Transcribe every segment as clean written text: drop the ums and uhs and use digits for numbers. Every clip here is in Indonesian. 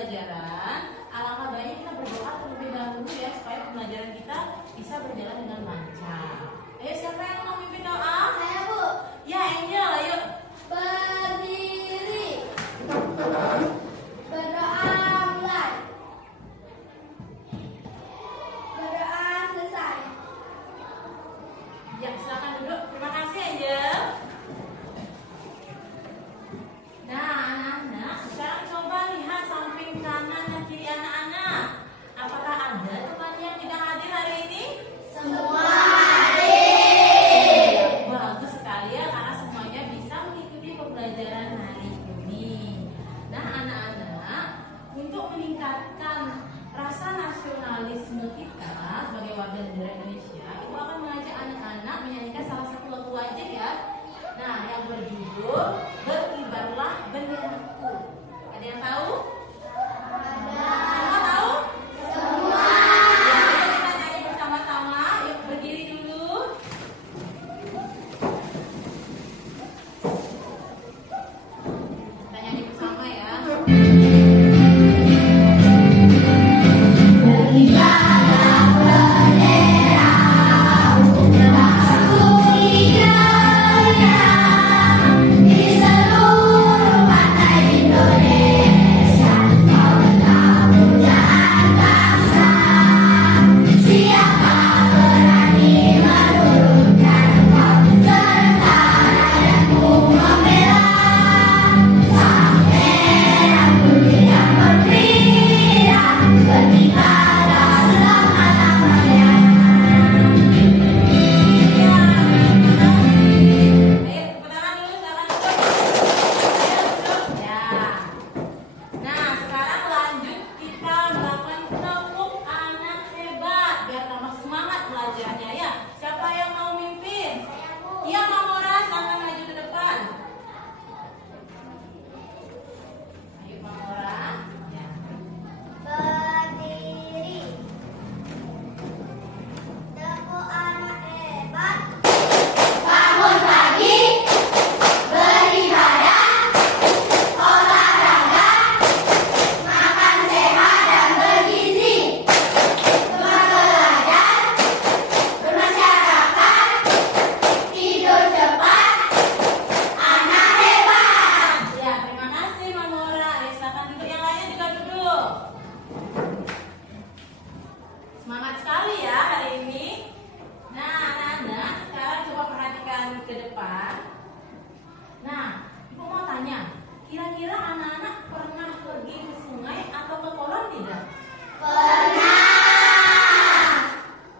pembelajaran, alangkah baiknya kita berdoa terlebih dahulu ya supaya pembelajaran kita bisa berjalan dengan lancar. Ayo, siapa yang mau mimpin doa? Saya, Bu. Ya, Angel, ayo. Berdiri. Berdoa mulai. Berdoa selesai. Ya, silakan duduk. Terima kasih, Angel. Nah, anak-anak, sekarang coba lihat samping kanan dan kiri anak-anak. Apakah ada teman yang tidak hadir hari ini? Semua. Bagus sekali ya, karena semuanya bisa mengikuti pembelajaran hari ini. Nah, anak-anak, untuk meningkatkan rasa nasionalisme kita sebagai warga negara Indonesia, Ibu akan mengajak anak-anak menyanyikan salah satu lagu wajib ya. Nah, yang berjudul Berkibarlah Benderaku. Ada yang tahu? Semua tahu? Semua. Ya, ayo kita nyanyi bersama-sama. Yuk berdiri dulu. Kita nyanyi bersama ya. Semangat sekali ya hari ini. Nah, anak-anak, sekarang coba perhatikan ke depan. Nah, Ibu mau tanya, kira-kira anak-anak pernah pergi ke sungai atau ke kolam tidak? Pernah.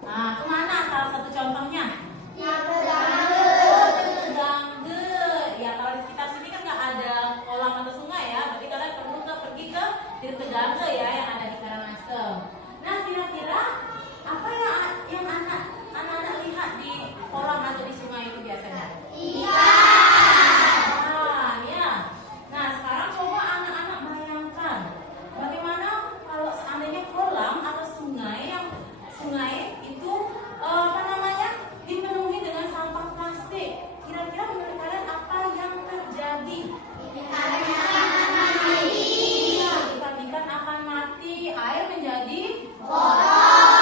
Nah, kemana salah satu contohnya? Yang Tegangge. Ya, kalau di sekitar sini kan nggak ada kolam atau sungai ya. Berarti kalian perlu pergi ke Tegangge ya, yang ada di Karangasem. Nah, kira-kira apa yang anak-anak lihat di kolam atau di sungai itu biasanya? Ikan, ya. Nah, sekarang coba anak-anak bayangkan bagaimana kalau seandainya kolam atau sungai itu dipenuhi dengan sampah plastik. Kira-kira menurut kalian apa yang terjadi? Ikan akan mati, air menjadi kotor.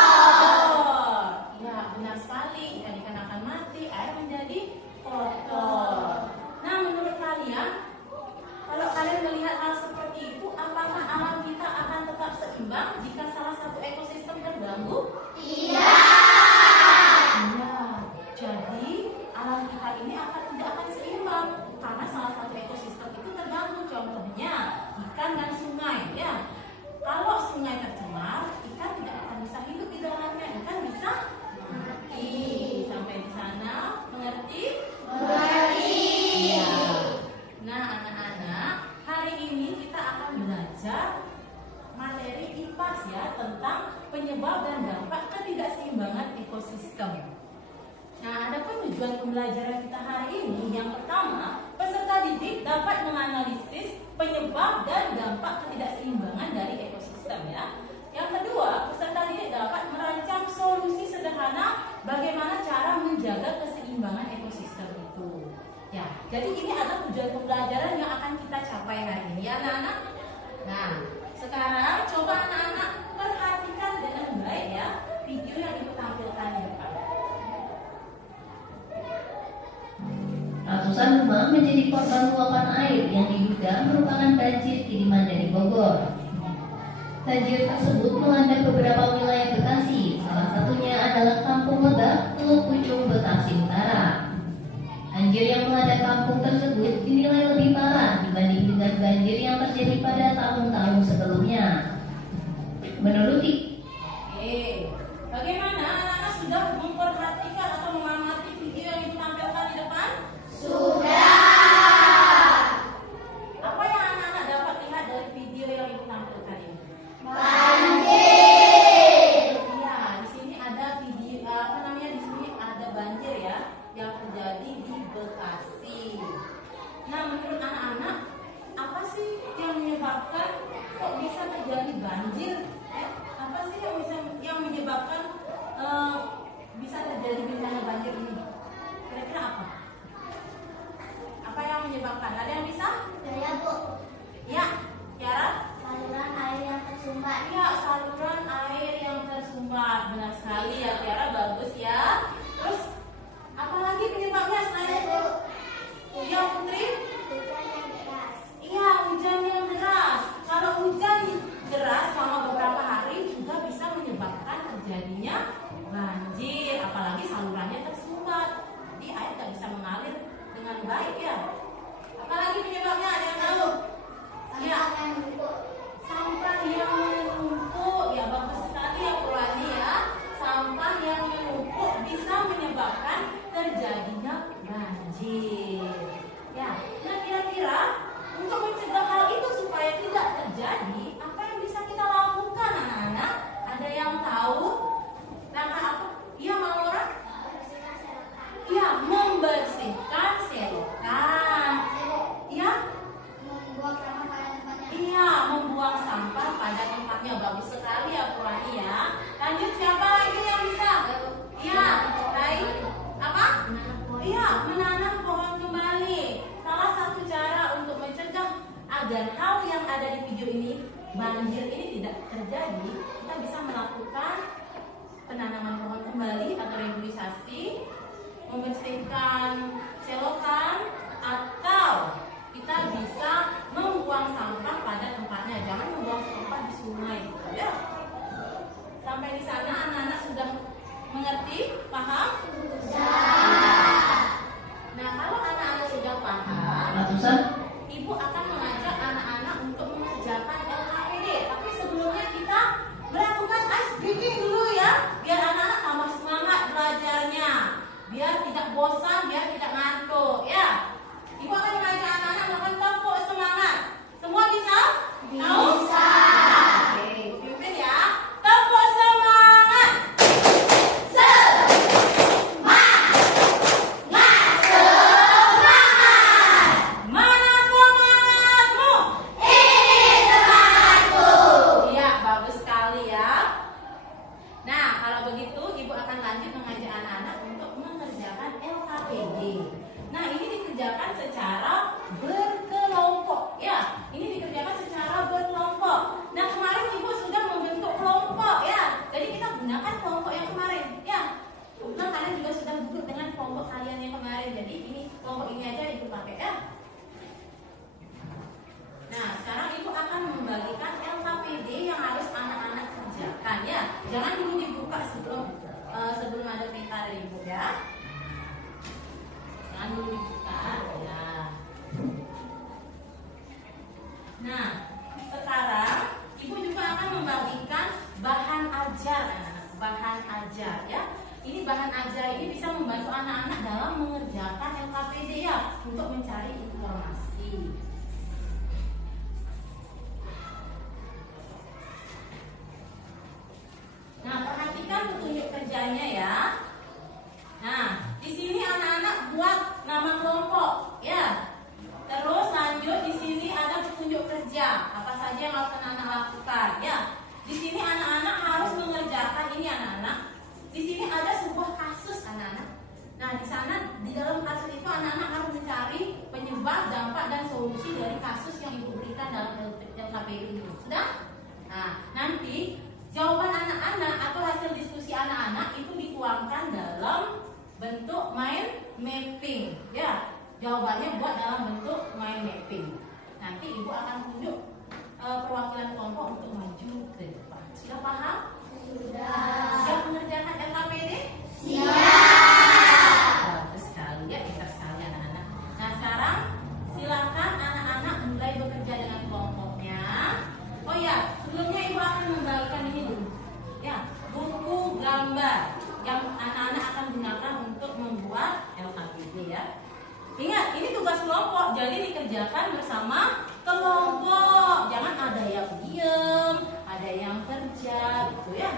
Ya, benar sekali. Ikan akan mati, air menjadi kotor. Nah, menurut kalian, kalau kalian melihat hal seperti itu, apakah alam kita akan tetap seimbang jika salah satu ekosistem terganggu? Iya. Jadi alam kita ini tidak akan seimbang karena salah satu ekosistem itu terganggu. Contohnya ikan dan sungai ya. Kalau sungai tercemar, ikan tidak akan bisa hidup di dalamnya. Ikan bisa mati. Sampai di sana mengerti? Mengerti. Ya. Nah, anak-anak, hari ini kita akan belajar materi IPAS ya, tentang penyebab dan dampak ketidakseimbangan ekosistem. Nah, ada pun tujuan pembelajaran kita hari ini. Yang pertama, peserta didik dapat menganalisis penyebab dan dampak ketidakseimbangan dari ekosistem ya. Yang kedua, peserta didik dapat merancang solusi sederhana bagaimana cara menjaga keseimbangan ekosistem itu. Ya, jadi ini adalah tujuan pembelajaran yang akan kita capai hari ini ya anak-anak. Nah, sekarang banjir kiriman dari Bogor. Banjir tersebut melanda beberapa wilayah Bekasi, salah satunya adalah Kampung Lebak, Teluk Pucung, Bekasi Utara. Banjir yang melanda kampung tersebut dinilai lebih parah dibanding dengan banjir yang terjadi pada tahun-tahun sebelumnya. Menurut bagaimana anak-anak sudah memperhatikan atau mengamati video yang ditampilkan di depan? Sudah. Apa yang anak-anak dapat lihat dari video yang ditampilkan ini? Banjir. Ya, di sini ada video di sini ada banjir ya yang terjadi di Bekasi. Nah, menurut anak-anak, apa sih yang menyebabkan kok bisa terjadi banjir? Apa sih yang menyebabkan bisa terjadi bencana banjir ini? Kira-kira apa? Apa yang menyebabkan? Ada yang bisa? Saya, Bu. Ya, Tiara? Saluran air yang tersumbat. Ya, saluran air yang tersumbat. Benar sekali ya, Tiara. Bagus ya. Terus, apa lagi penyebabnya selain itu? Ya, Putri? Hujan yang deras. Iya, hujan yang deras. Kalau hujan deras selama beberapa hari juga bisa menyebabkan terjadinya banjir. Apalagi salurannya tersumbat. Jadi air tidak bisa mengalir dengan baik ya. Apalagi penyebabnya, ada yang tahu? Ya, Sampah yang menumpuk. sampah yang menumpuk. Ya, bagus sekali ya Purwani ya. Sampah yang menumpuk bisa menyebabkan terjadinya banjir. Ya, nah kira-kira untuk mencegah hal itu supaya tidak terjadi, apa yang bisa kita lakukan anak-anak? Ada yang tahu? Langkah apa? Iya, Malora? Bersihkan selokan. Iya, membersihkan selokan. Iya? Membuang sampah pada tempatnya. Iya, membuang sampah pada tempatnya. Bagus sekali ya Purwani ya. Lanjut, siapa lagi yang bisa? Iya, baik. Apa? Iya, menanam pohon kembali. Salah satu cara untuk mencegah agar hal yang ada di video ini, banjir ini tidak terjadi, kita bisa melakukan penanaman pohon kembali atau reboisasi, membersihkan selokan, atau kita bisa membuang sampah pada tempatnya. Jangan membuang sampah di sungai, ya. Sampai di sana anak-anak sudah mengerti, paham? Nah, kalau anak-anak sudah paham, ratusan Ibu akan mengajak anak-anak untuk mengerjakan LKPD. Tapi sebelumnya kita melakukan ice breaking dulu ya, biar anak-anak tambah semangat belajarnya, biar tidak bosan, biar tidak ngantuk ya. Ibu akan mengajak anak-anak melakukan tepuk semangat. Semua bisa? Tahu? Oke, pimpin ya. Tepuk semangat. Mana semangatmu? Ini semangatku. Iya, bagus sekali ya. Nah, kalau begitu Ibu akan lanjut mengajak anak-anak untuk mengerjakan LKPD. Nah, ini dikerjakan secara berkelompok ya. Ini dikerjakan secara berkelompok. Nah, kemarin Ibu sudah membentuk kelompok ya. Jadi kita gunakan kelompok yang kemarin ya. Kebetulan kalian juga sudah duduk dengan kelompok kalian yang kemarin. Jadi ini kelompok ini aja Ibu pakai ya. Nah, sekarang Ibu akan membagikan LKPD yang harus anak-anak kerjakan ya. Jangan dulu dibuka sebelum ada peta dari Ibu ya. Jangan dulu dibuka ya. Nah, sekarang Ibu juga akan membagikan bahan ajar anak-anak. Bahan ajar ya. Ini bahan ajar ini bisa membantu anak-anak dalam mengerjakan LKPD ya, untuk mencari informasi. Nah, perhatikan petunjuk kerjanya ya. Nah, di sini anak-anak buat nama kelompok ya. Terus lanjut, di sini ada petunjuk kerja. Apa saja yang harus anak-anak lakukan ya. Di sini anak-anak harus mengerjakan ini anak-anak. Di sini ada sebuah kasus anak-anak. Nah, di sana di dalam kasus itu anak-anak harus mencari penyebab, dampak dan solusi dari kasus yang Ibu berikan dalam LKPD itu. Sudah? Nah, nanti jawaban anak-anak atau hasil diskusi anak-anak itu dituangkan dalam bentuk mind mapping ya. Jawabannya buat dalam bentuk mind mapping. Nanti ibu akan tunjuk perwakilan kelompok untuk maju ke depan. Sudah paham? Sudah. Siap mengerjakan LKPD? Siap. Bagus sekali ya, pintar sekali anak-anak. Nah sekarang silakan anak-anak mulai bekerja dengan kelompoknya. Oh ya, sebelumnya ibu akan membagikan ini dulu. Ya, buku gambar yang anak-anak akan gunakan untuk membuat LKPD ya. Ingat, ini tugas kelompok, jadi dikerjakan bersama kelompok. Jangan ada yang diem, ada yang kerja, gitu ya.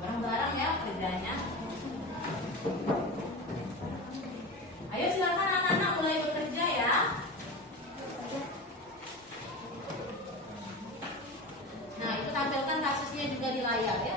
Bareng-bareng ya kerjanya. Ayo silakan anak-anak mulai bekerja ya. Nah, itu tampilkan kasusnya juga di layar ya.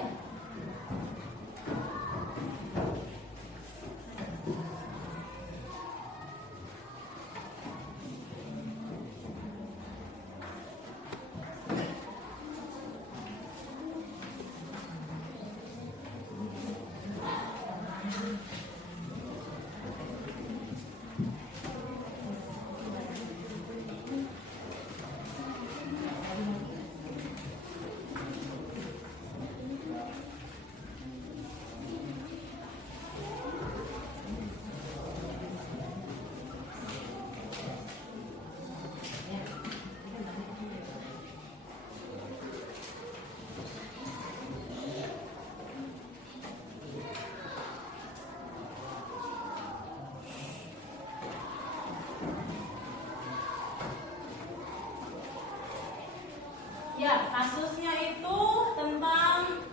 Ya, kasusnya itu tentang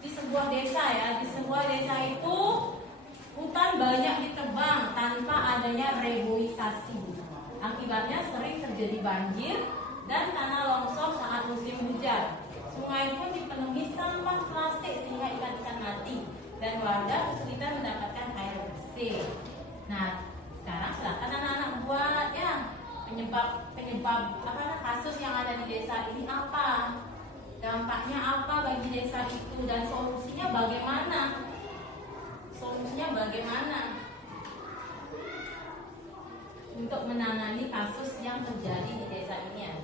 di sebuah desa ya. Di sebuah desa itu hutan banyak ditebang tanpa adanya reboisasi. Akibatnya sering terjadi banjir dan tanah longsor saat musim hujan. Sungai pun dipenuhi sampah plastik sehingga ikan-ikan mati dan warga kesulitan mendapatkan air bersih. Nah, sekarang silakan anak-anak buat ya penyebab kasus yang ada di desa ini apa, dampaknya apa bagi desa itu, dan solusinya bagaimana untuk menangani kasus yang terjadi di desa ini ya.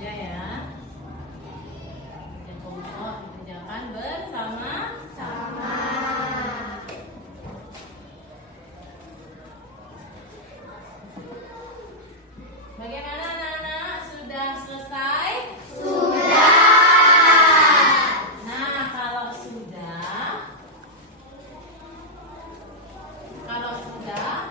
saja ya. Dan kelompok dikerjakan bersama-sama. Bagaimana anak-anak? Sudah selesai? Nah, kalau sudah,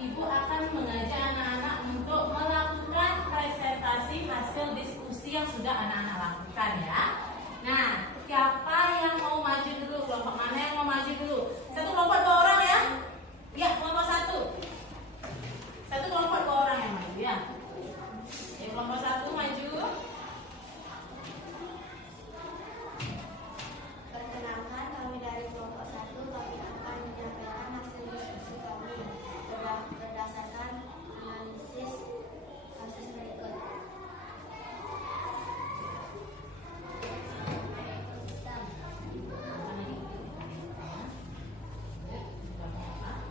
Ibu akan mengajak anak-anak untuk melakukan presentasi hasil diskusi yang sudah anak-anak lakukan ya. Nah, siapa yang mau maju dulu? Kelompok mana yang mau maju dulu? Satu kelompok 2 orang ya? Ya, kelompok 1. Satu kelompok 2 orang yang maju ya. Ya, kelompok 1 maju. Perkenalkan, kami dari kelompok 1. Kami akan menyampaikan hasil diskusi kami berdasarkan analisis kasus berikut.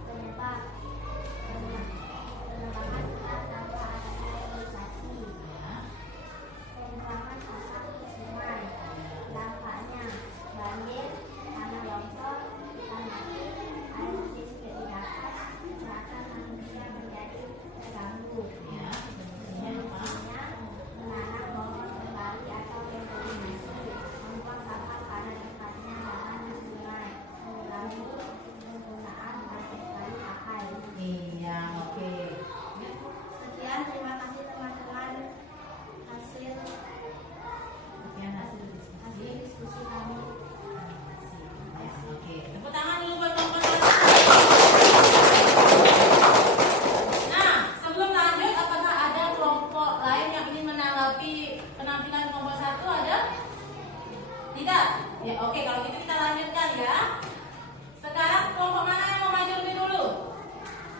Penyebab penerbangan pesawat tanpa adanya realisasi, pengembangan asap ke sungai, dampaknya banjir, tanah longsor, hutan mati, air krisis tidak dapat, kesehatan manusia menjadi terganggu. Solusinya menanam pohon kembali atau repollinasi, membuang sampah pada tempatnya jangan di sungai, mengurangi penggunaan plastik sekali pakai. Iya, oke. Sekian, terima kasih teman-teman hasil Sekian hasil diskusi. diskusi kami. Oke, tepuk tangan dulu buat kelompok 1. Nah, sebelum lanjut, apakah ada kelompok lain yang ingin menanggapi penampilan kelompok 1? Ada? Tidak? Ya, oke, kalau gitu kita lanjutkan ya. Sekarang kelompok mana yang mau maju lebih dulu?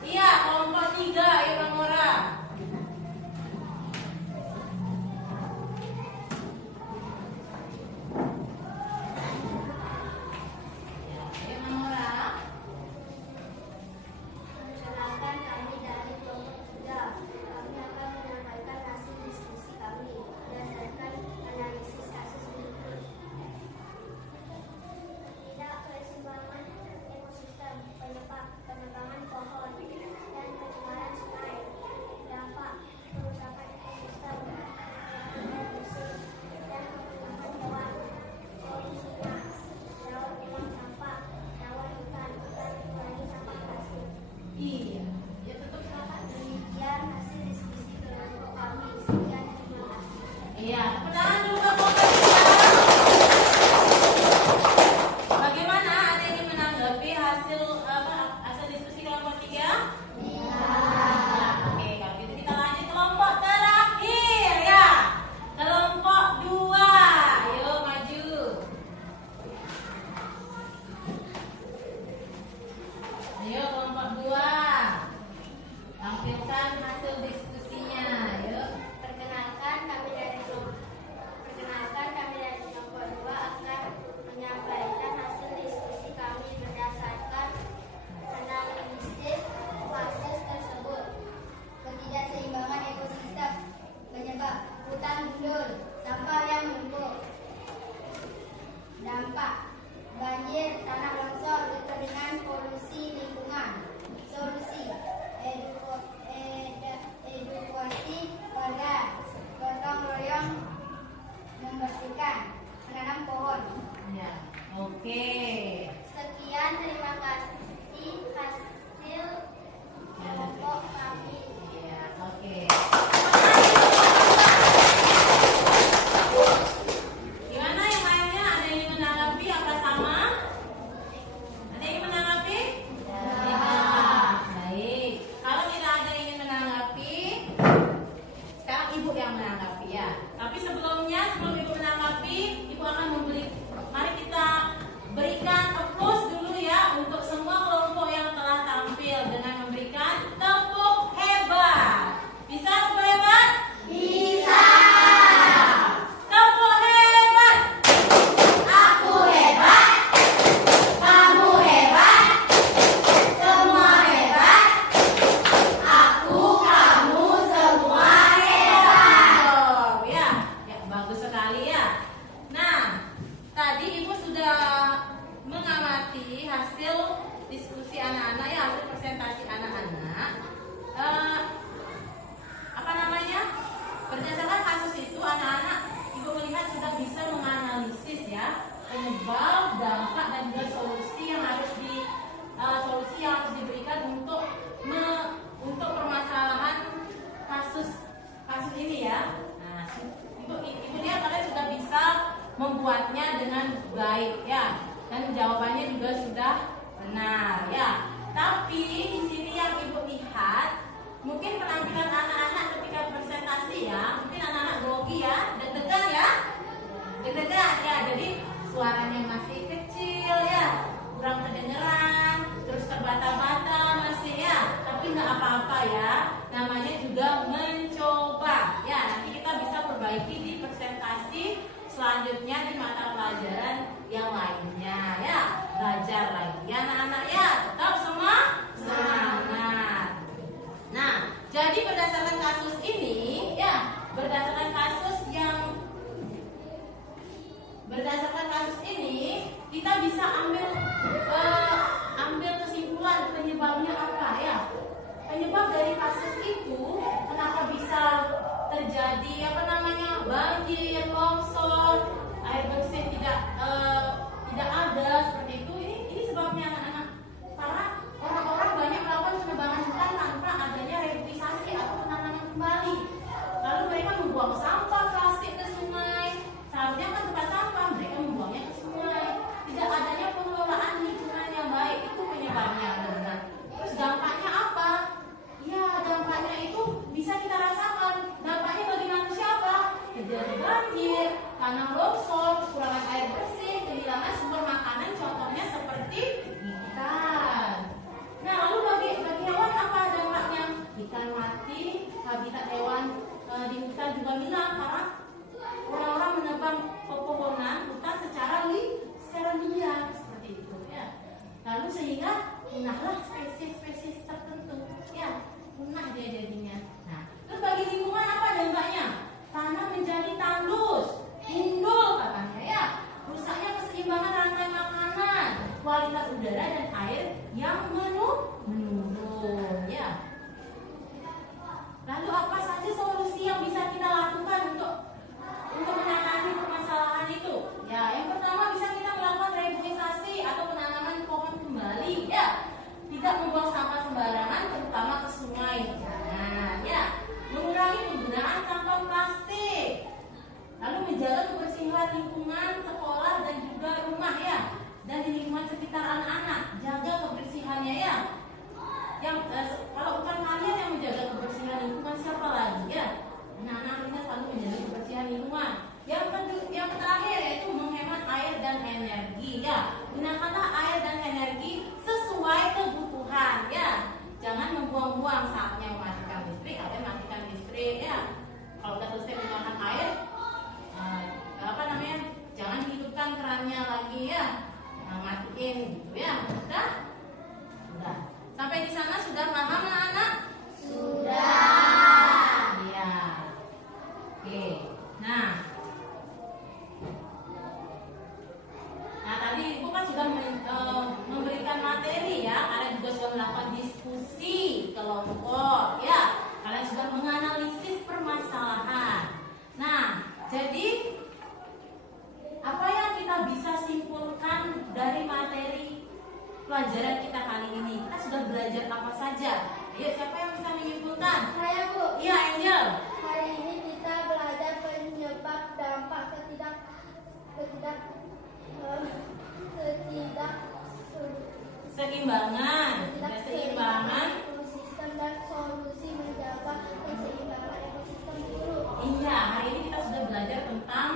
Iya, kelompok 3, ayo Bang Mora. Ya, ayo Bang Mora. Perkenalkan, kami dari kelompok 3. Kami akan menyampaikan hasil diskusi kami berdasarkan analisis kasus berikut. Tidak keseimbangan ekosistem, penyebab penebangan pohon dan pencemaran sungai, dampak kerusakan ekosistem, perubahan musim dan pertumbuhan hewan. Solusinya, daur ulang sampah, rawat hutan, dan kurangi sampah plastik. Iya. Ya, tutup silakan. Demikian hasil diskusi kelompok kami. Sekian, terima kasih. Iya, tepuk tangan dulu buat kelompok 3. Bagaimana? Ada yang ingin menanggapi hasil diskusi kelompok 3? Iya. Oke, kalau gitu kita lanjut kelompok terakhir ya. Kelompok 2. Ayo maju. Ayo kelompok 2. Tampilkan hasil diskusinya. Ayo. Perkenalkan kami dari kelompok 2 akan menyampaikan hasil diskusi kami berdasarkan analisis kasus tersebut. Ketidakseimbangan ekosistem, penyebab hutan gundul, sampah yang menumpuk, dampak banjir, tanah longsor, kekeringan, polusi lingkungan. Solusi, edukasi warga, gotong royong membersihkan, menanam pohon. Ya, oke. Sekian, terima kasih hasil kelompok kami. Ya, oke. Gimana yang lainnya? Ada yang ingin menanggapi apa sama? Ada yang ingin menanggapi? Tidak. Baik. Kalau tidak ada yang ingin menanggapi, sekarang Ibu yang menanggapi ya. Tapi sebelum Ibu menanggapi, Ibu akan mari kita berikan applause dulu ya untuk semua kelompok yang telah tampil dengan memberikan tepuk hebat. Bisa tepuk hebat? Bisa. Tepuk hebat. Aku hebat. Kamu hebat. Semua hebat. Aku, kamu, semua hebat. Oh, ya. ini ya. Nah, itu dia kalian sudah bisa membuatnya dengan baik ya. Dan jawabannya juga sudah benar ya. Tapi di sini yang Ibu lihat, mungkin penampilan anak-anak ketika presentasi ya, mungkin anak-anak grogi ya, deg-degan ya. Deg-degan ya. Jadi suaranya masih kecil ya, kurang kedengeran, terus terbata-bata masih ya. Tapi nggak apa-apa ya. Namanya juga mencoba ya. Nanti kita bisa perbaiki di presentasi selanjutnya di mata pelajaran yang lainnya ya. Belajar lagi ya anak-anak ya. Tetap semua semangat. Nah, jadi berdasarkan kasus ini ya, berdasarkan kasus ini kita bisa ambil kesimpulan penyebabnya apa ya. Penyebab dari kasus itu kenapa bisa terjadi banjir, longsor, air bersih tidak ada seperti itu. Ini sebabnya anak-anak, karena orang-orang banyak melakukan penebangan hutan tanpa adanya revitalisasi atau penanaman kembali. Lalu mereka membuang sampah plastik ke sungai. Seharusnya kan tempat sampah, mereka membuangnya ke sungai. Tidak adanya pengelolaan lingkungan yang baik, itu penyebabnya benar. Terus dampaknya apa? Ya, dampaknya itu bisa kita rasakan. Dampaknya bagi manusia apa? Terjadi banjir, tanah longsor, kekurangan air bersih, kehilangan sumber makanan, contohnya seperti ikan. Nah, lalu bagi hewan apa dampaknya? Ikan mati, habitat hewan di hutan juga hilang karena orang-orang menebang pepohonan hutan secara liar seperti itu ya. Lalu sehingga punahlah spesies-spesies tertentu ya, punah dia jadinya. Nah, terus bagi lingkungan apa dampaknya? Tanah menjadi tandus, gundul katanya ya. Rusaknya keseimbangan rantai makanan, kualitas udara dan air yang menurun ya. Lalu apa saja solusi yang bisa kita lakukan untuk menangani permasalahan itu? Ya, yang pertama bisa kita melakukan reboisasi atau penanaman pohon kembali ya. Tidak membuang sampah sembarangan, terutama ke sungai. Nah, ya, mengurangi penggunaan sampah plastik. Lalu menjaga kebersihan lingkungan sekolah dan juga rumah ya. Dan di lingkungan sekitar anak-anak, jaga kebersihannya ya. Kalau bukan kalian yang menjaga kebersihan lingkungan, siapa lagi ya? Anak-anak kita selalu menjaga kebersihan lingkungan. Yang terakhir yaitu menghemat air dan energi ya. Gunakanlah air dan energi sesuai kebutuhan ya. Jangan membuang-buang saatnya mematikan listrik, kalian matikan listrik ya. Kalau udah selesai menggunakan air, jangan hidupkan kerannya lagi ya. Matiin gitu ya. Udah? Sampai di sana sudah paham anak-anak? Sudah. Iya. Oke. Nah, tadi Ibu kan sudah memberikan materi ya. Kalian juga sudah melakukan diskusi kelompok ya. Kalian sudah menganalisis permasalahan. Nah, jadi apa yang kita bisa simpulkan dari materi pelajaran kita kali ini? Kita sudah belajar apa saja? Ayo, siapa yang bisa menyimpulkan? Saya, Bu. Iya, Angel. Hari ini kita belajar penyebab dampak keseimbangan ekosistem dan solusi menjaga keseimbangan ekosistem dulu. Iya, hari ini kita sudah belajar tentang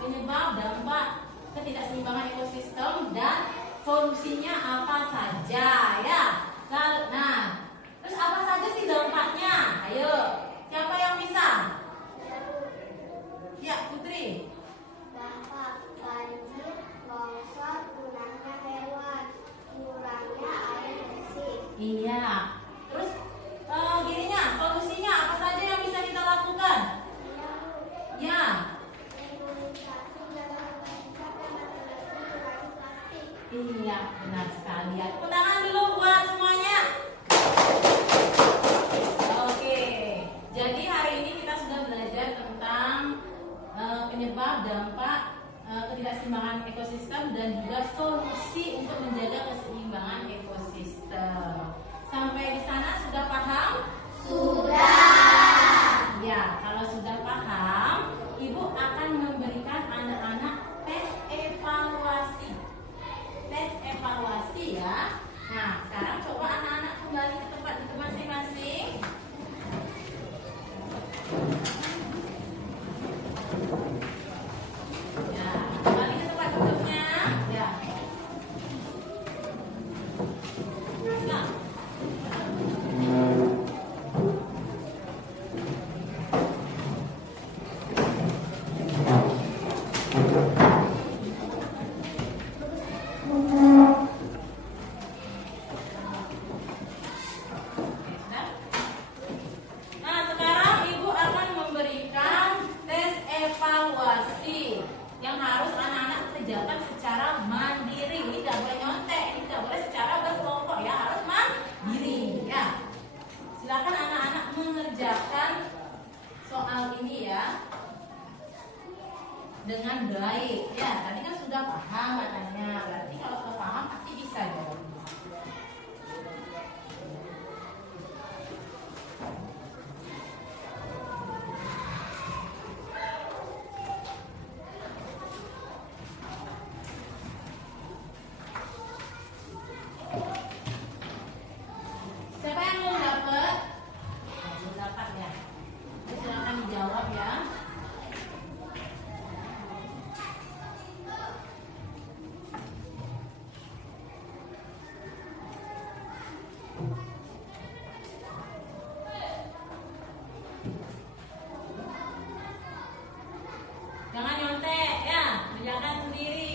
penyebab dampak ketidakseimbangan ekosistem dan solusinya apa saja ya. Nah, terus apa saja sih dampaknya? Ayo, siapa yang bisa? Ya, Putri. Dampak banjir, longsor, punahnya hewan, kurangnya air bersih. Iya. Terus gininya, solusinya apa saja yang bisa kita lakukan? Ya. Iya, benar sekali ya. Tepuk tangan dulu buat semuanya. Oke. Jadi hari ini kita sudah belajar tentang penyebab dampak ketidakseimbangan ekosistem dan juga solusi untuk menjaga keseimbangan ekosistem. Sampai di sana sudah paham? Sudah. Ya. Ya, kalau sudah paham, Ibu akan memberikan anak-anak tes evaluasi. Tes evaluasi ya. Nah, sekarang coba anak-anak kembali ke tempat duduk masing-masing. Ya, kembali ke tempat duduknya. Ya. Nah. Nah, sekarang Ibu akan memberikan tes evaluasi yang harus anak-anak kerjakan secara mandiri. Ini tidak boleh nyontek, ini tidak boleh secara berkelompok ya, harus mandiri ya. Silakan anak-anak mengerjakan soal ini ya dengan baik ya. Tadi kan sudah paham katanya, berarti kalau sudah paham pasti bisa jawab. Siapa yang belum dapat? Belum dapat ya. Silakan dijawab ya. Jangan nyontek ya, kerjakan sendiri.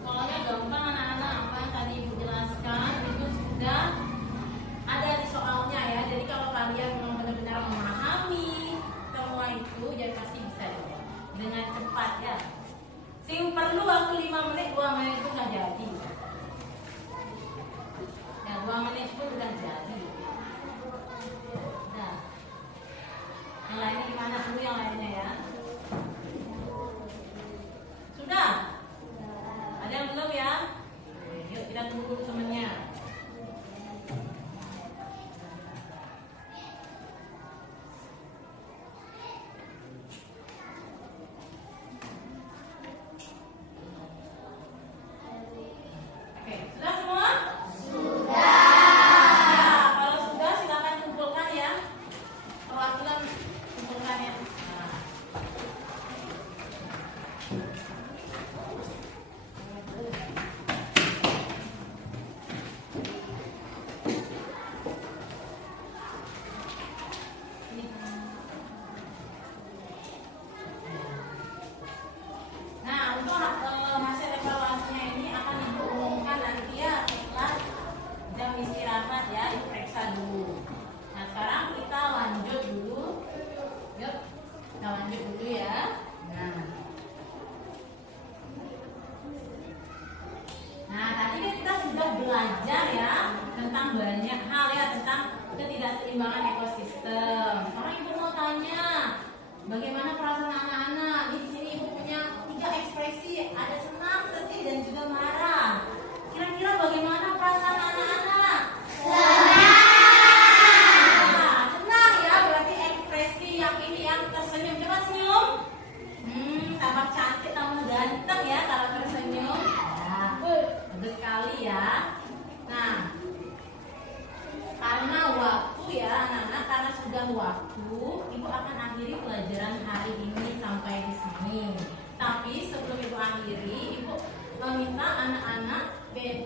Soalnya gampang anak-anak, apa yang tadi Ibu jelaskan itu sudah ada di soalnya ya. Jadi kalau kalian memang benar-benar memahami semua itu, jadi pasti bisa jawab dengan cepat ya. Sing perlu waktu 5 menit, 2 menit itu udah jadi. Ya, 2 menit pun udah jadi. Nah, yang lainnya gimana dulu yang lainnya ya? Sudah? Ada yang belum ya? Yuk kita tunggu dulu temennya. Oke, sudah semua? Sudah. Ya, kalau sudah silakan kumpulkan ya. Perwakilan kumpulkan ya. Nah. Nah, untuk hasil evaluasinya ini akan Ibu umumkan nanti ya setelah jam istirahat ya, Ibu periksa dulu. Nah, sekarang kita lanjut dulu. Yuk, kita lanjut dulu ya. Nah, tadi kan kita sudah belajar ya tentang banyak hal ya, tentang ketidakseimbangan ekosistem. Sekarang Ibu mau tanya, bagaimana perasaan anak-anak? Di sini Ibu punya 3 ekspresi, ada senang, sedih, dan juga marah. Kira-kira bagaimana perasaan anak-anak? Nah, senang ya, berarti ekspresi yang ini yang tersenyum. Coba senyum. Tambah cantik, tambah ganteng ya kalau tersenyum. Nah, bagus sekali ya. Nah, karena waktu ya anak-anak, karena sudah waktu, Ibu akan akhiri pelajaran hari ini sampai di sini. Tapi sebelum Ibu akhiri, Ibu meminta anak-anak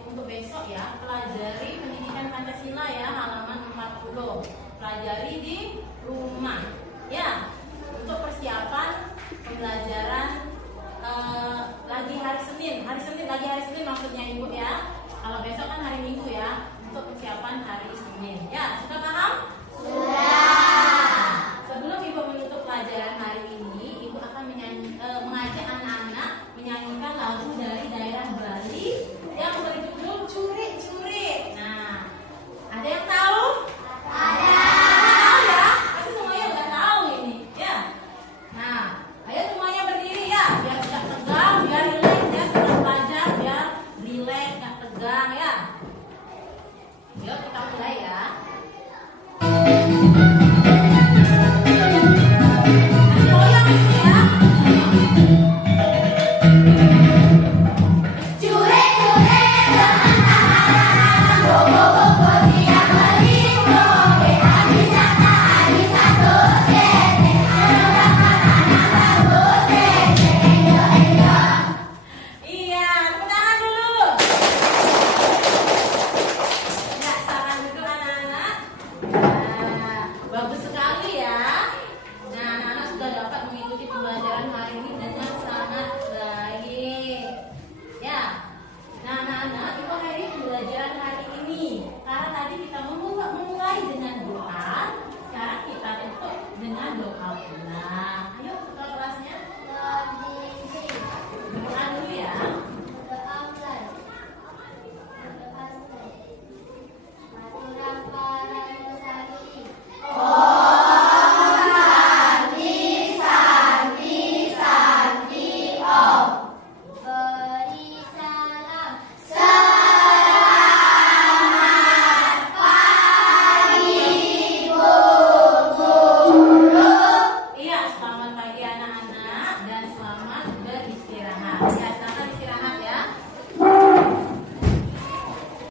untuk besok ya pelajari pendidikan Pancasila ya, halaman 40. Pelajari di rumah ya, untuk persiapan pembelajaran lagi hari Senin maksudnya Ibu ya. Kalau besok kan hari Minggu ya, untuk persiapan hari Senin. Ya, sudah paham? Sudah. Sebelum Ibu menutup pelajaran hari ini, Ibu akan mengajak anak-anak menyanyikan lagu dari daerah Bali pegang ya.